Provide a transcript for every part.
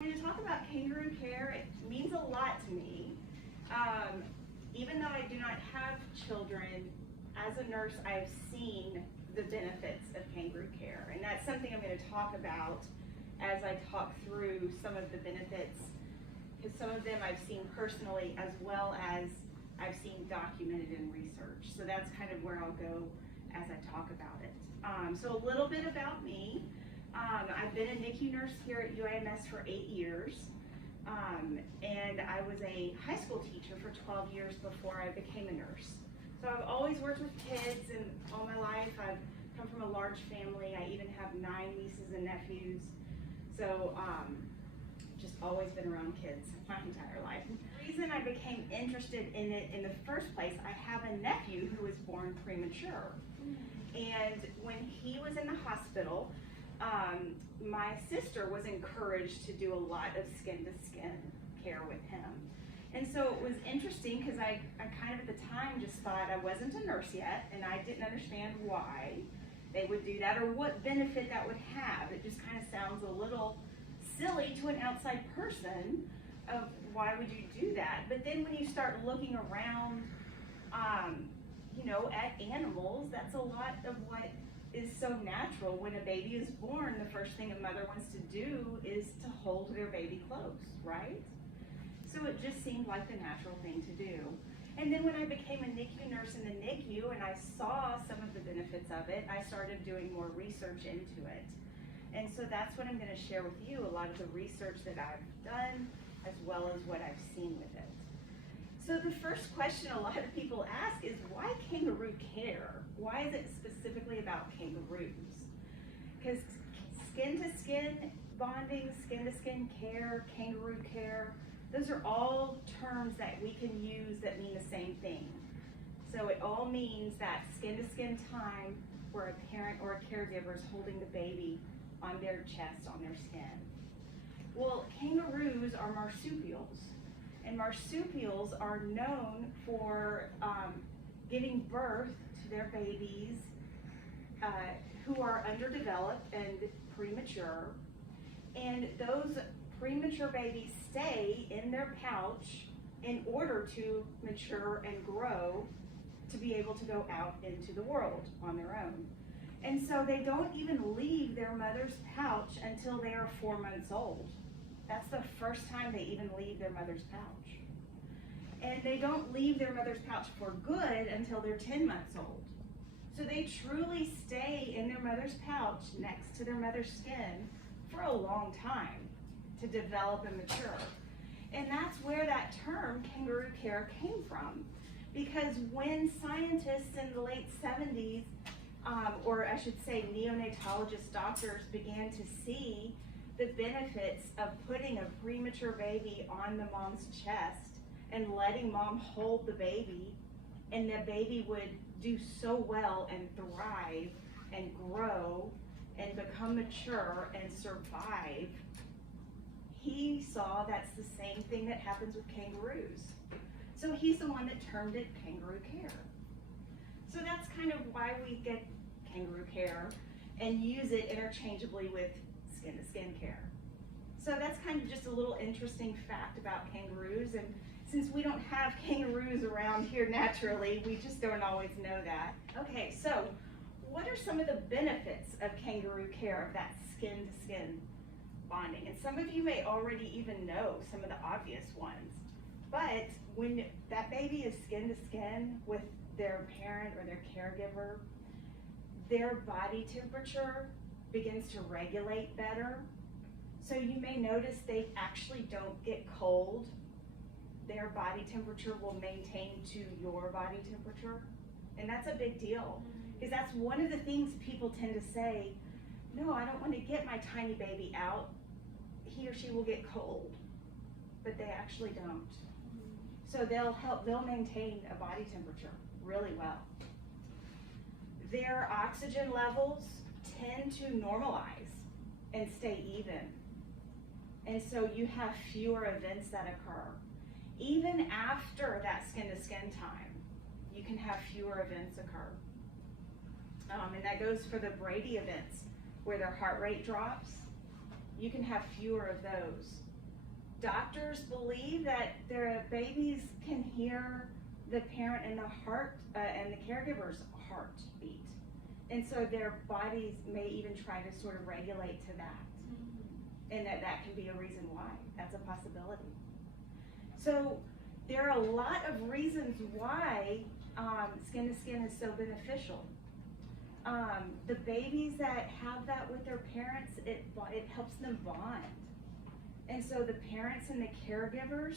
I'm going to talk about kangaroo care. It means a lot to me. Even though I do not have children, as a nurse, I've seen the benefits of kangaroo care, and that's something I'm going to talk about as I talk through some of the benefits, because some of them I've seen personally as well as I've seen documented in research. So that's kind of where I'll go as I talk about it. So a little bit about me. I've been a NICU nurse here at UAMS for 8 years, and I was a high school teacher for 12 years before I became a nurse. So I've always worked with kids, and all my life I've come from a large family. I even have 9 nieces and nephews, so just always been around kids my entire life. The reason I became interested in it in the first place, I have a nephew who was born premature, and when he was in the hospital, my sister was encouraged to do a lot of skin-to-skin care with him. And so it was interesting because I kind of at the time just thought, I wasn't a nurse yet, and I didn't understand why they would do that or what benefit that would have. It just kind of sounds a little silly to an outside person of why would you do that? But then when you start looking around, you know, at animals, that's a lot of what is so natural. When a baby is born, the first thing a mother wants to do is to hold their baby close, right? So it just seemed like the natural thing to do. And then when I became a NICU nurse in the NICU and I saw some of the benefits of it, I started doing more research into it. And so that's what I'm going to share with you, a lot of the research that I've done as well as what I've seen with it. So the first question a lot of people ask is, why kangaroo care? Why is it specifically about kangaroos? Because skin-to-skin bonding, skin-to-skin care, kangaroo care, those are all terms that we can use that mean the same thing. So it all means that skin-to-skin time where a parent or a caregiver is holding the baby on their chest, on their skin. Well, kangaroos are marsupials. And marsupials are known for giving birth to their babies who are underdeveloped and premature. And those premature babies stay in their pouch in order to mature and grow to be able to go out into the world on their own. And so they don't even leave their mother's pouch until they are 4 months old. That's the first time they even leave their mother's pouch. And they don't leave their mother's pouch for good until they're 10 months old. So they truly stay in their mother's pouch next to their mother's skin for a long time to develop and mature. And that's where that term kangaroo care came from. Because when scientists in the late 70s, or I should say neonatologist doctors, began to see the benefits of putting a premature baby on the mom's chest and letting mom hold the baby, and the baby would do so well and thrive and grow and become mature and survive, he saw that's the same thing that happens with kangaroos. So he's the one that termed it kangaroo care. So that's kind of why we get kangaroo care and use it interchangeably with skin-to-skin care. So that's kind of just a little interesting fact about kangaroos, and since we don't have kangaroos around here naturally, we just don't always know that. Okay, so what are some of the benefits of kangaroo care, of that skin-to-skin bonding? And some of you may already even know some of the obvious ones, but when that baby is skin-to-skin with their parent or their caregiver, their body temperature begins to regulate better. So you may notice they actually don't get cold. Their body temperature will maintain to your body temperature. And that's a big deal, because that's one of the things people tend to say, no, I don't want to get my tiny baby out. He or she will get cold, but they actually don't. So they'll maintain a body temperature really well. Their oxygen levels tend to normalize and stay even. And so you have fewer events that occur. Even after that skin-to-skin time, you can have fewer events occur. And that goes for the Brady events, where their heart rate drops. You can have fewer of those Doctors believe that their babies can hear the parent and the heart and the caregiver's heartbeat, and so their bodies may even try to sort of regulate to that, and that can be a reason why. That's a possibility. So there are a lot of reasons why skin to skin is so beneficial. The babies that have that with their parents, it helps them bond. And so the parents and the caregivers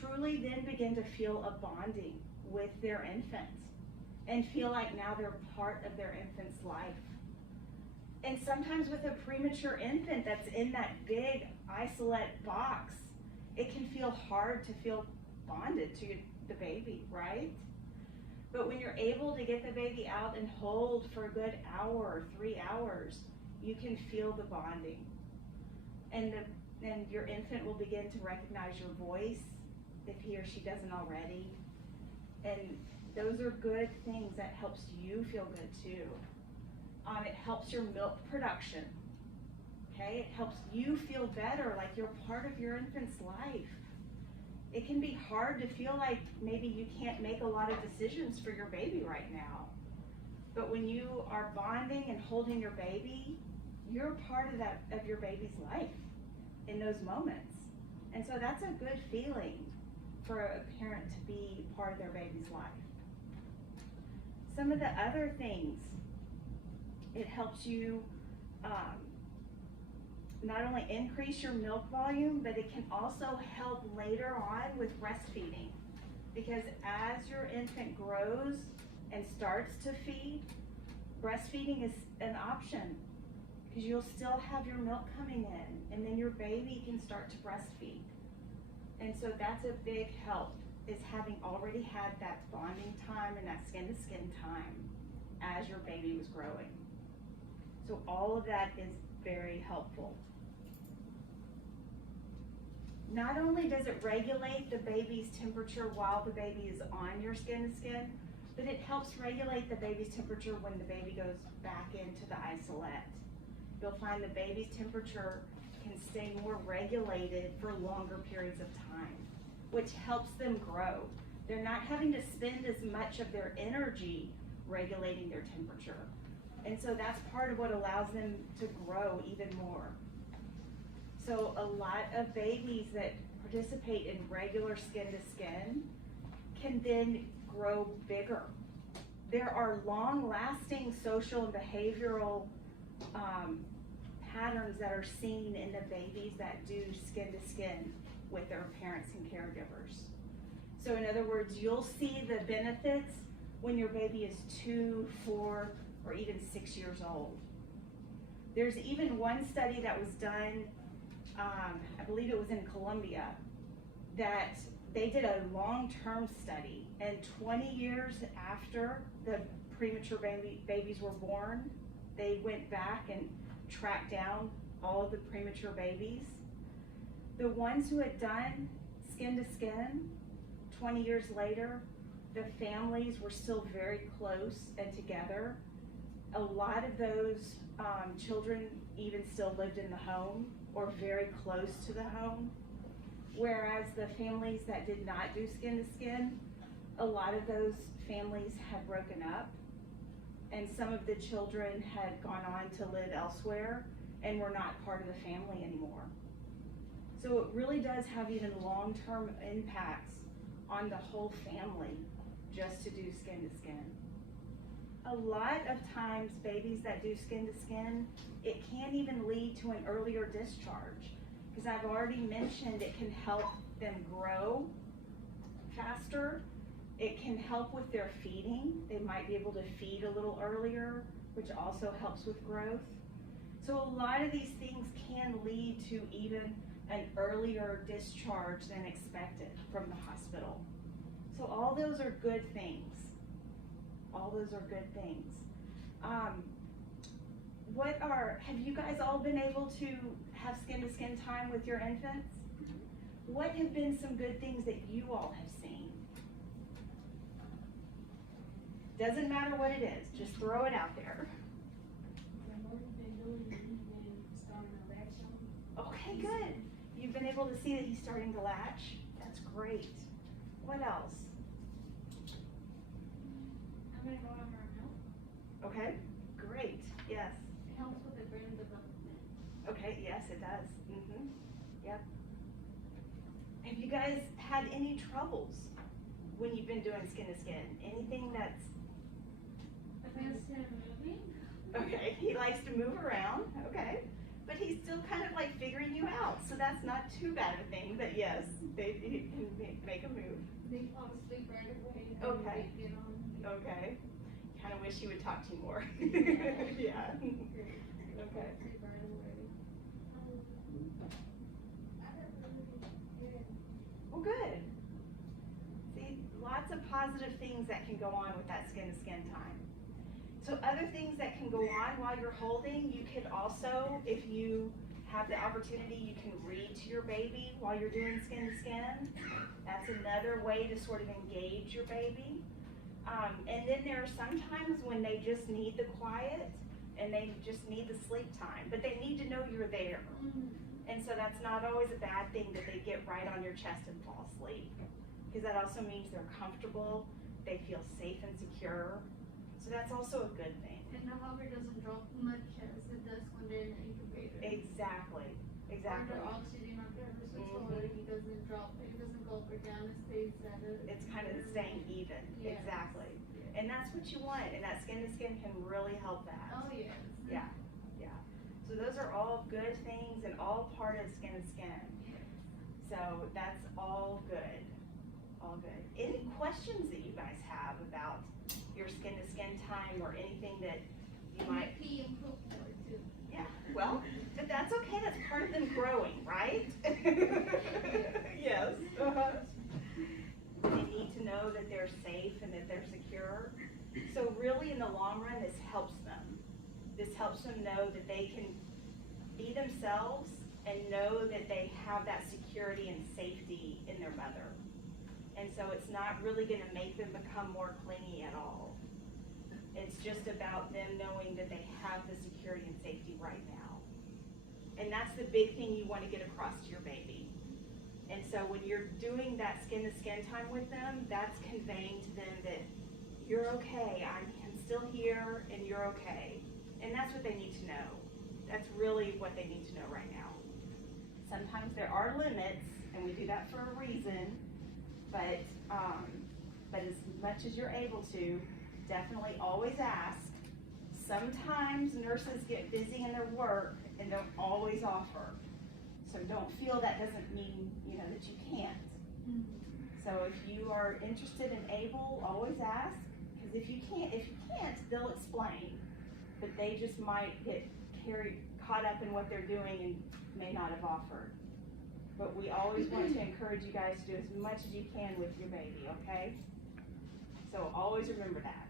truly then begin to feel a bonding with their infant and feel like now they're part of their infant's life. And sometimes with a premature infant that's in that big isolate box, it can feel hard to feel bonded to the baby, right? But when you're able to get the baby out and hold for a good hour or 3 hours, you can feel the bonding. And your infant will begin to recognize your voice if he or she doesn't already. And those are good things that helps you feel good too. It helps your milk production. Okay, it helps you feel better, like you're part of your infant's life. It can be hard to feel like maybe you can't make a lot of decisions for your baby right now. But when you are bonding and holding your baby, you're part of your baby's life in those moments. And so that's a good feeling for a parent to be part of their baby's life. Some of the other things, it helps you not only increase your milk volume, but it can also help later on with breastfeeding. Because as your infant grows and starts to feed, breastfeeding is an option, because you'll still have your milk coming in, and then your baby can start to breastfeed. And so that's a big help, is having already had that bonding time and that skin to skin time as your baby was growing. So all of that is very helpful. Not only does it regulate the baby's temperature while the baby is on your skin to skin, but it helps regulate the baby's temperature when the baby goes back into the isolette. You'll find the baby's temperature can stay more regulated for longer periods of time, which helps them grow. They're not having to spend as much of their energy regulating their temperature. And so that's part of what allows them to grow even more. So a lot of babies that participate in regular skin to skin can then grow bigger. There are long-lasting social and behavioral patterns that are seen in the babies that do skin to skin with their parents and caregivers. So in other words, you'll see the benefits when your baby is 2, 4, or even 6 years old. There's even one study that was done, I believe it was in Colombia, that they did a long-term study, and 20 years after the premature babies were born, they went back and tracked down all of the premature babies. The ones who had done skin to skin, 20 years later, the families were still very close and together. A lot of those children even still lived in the home or very close to the home, whereas the families that did not do skin to skin, a lot of those families had broken up, and some of the children had gone on to live elsewhere and were not part of the family anymore. So it really does have even long-term impacts on the whole family just to do skin to skin. A lot of times babies that do skin to skin, it can even lead to an earlier discharge, because I've already mentioned it can help them grow faster. It can help with their feeding. They might be able to feed a little earlier, which also helps with growth. So a lot of these things can lead to even an earlier discharge than expected from the hospital. So all those are good things. All those are good things. Have you guys all been able to have skin to skin time with your infants? What have been some good things that you all have seen? Doesn't matter what it is, just throw it out there. Okay, good. You've been able to see that he's starting to latch? That's great. What else? I'm gonna go on our milk. Okay, great, yes. It helps with the brain development. Okay, yes, it does. Yep. Have you guys had any troubles when you've been doing skin to skin? Anything that's... I miss him moving. Okay, he likes to move around, okay. But he's still kind of like figuring you out, so that's not too bad of a thing, but yes, he can make a move. They fall asleep right away. Okay. They get on. Okay. Kind of wish he would talk to you more. Yeah. Yeah. Okay. Sleep right away. Well, good. See, lots of positive things that can go on with that skin to skin time. So other things that can go on while you're holding, you could also, if you have the opportunity, you can read to your baby while you're doing skin to skin. That's another way to sort of engage your baby. And then there are some times when they just need the quiet and they just need the sleep time, but they need to know you're there. And so that's not always a bad thing that they get right on your chest and fall asleep, because that also means they're comfortable, they feel safe and secure. So that's also a good thing. And the hugger doesn't drop much as it does when they're in the incubator. Exactly, exactly. Or the oxygen on there, so he doesn't drop, it doesn't go up or down, it stays at a... It's kind of staying even, Yes. exactly. Yes. And that's what you want, and that skin to skin can really help that. Oh, yes. Yeah, yeah. So those are all good things and all part of skin to skin. So that's all good, all good. Any questions that you guys have about your skin to skin time or anything that you might... Pee and poop more too. Yeah, well, but that's okay, that's part of them growing, right? Yes. They need to know that they're safe and that they're secure. So really in the long run, this helps them. This helps them know that they can be themselves and know that they have that security and safety in their mother. And so it's not really gonna make them become more clingy at all. It's just about them knowing that they have the security and safety right now. And that's the big thing you want to get across to your baby. And so when you're doing that skin to skin time with them, that's conveying to them that you're okay, I'm still here and you're okay. And that's what they need to know. That's really what they need to know right now. Sometimes there are limits, and we do that for a reason, but as much as you're able to, definitely always ask. Sometimes nurses get busy in their work and don't always offer. So don't feel that doesn't mean, you know, that you can't. So if you are interested and able, always ask, because if you can't, they'll explain. But they just might get caught up in what they're doing and may not have offered. But we always want to encourage you guys to do as much as you can with your baby, okay? So always remember that.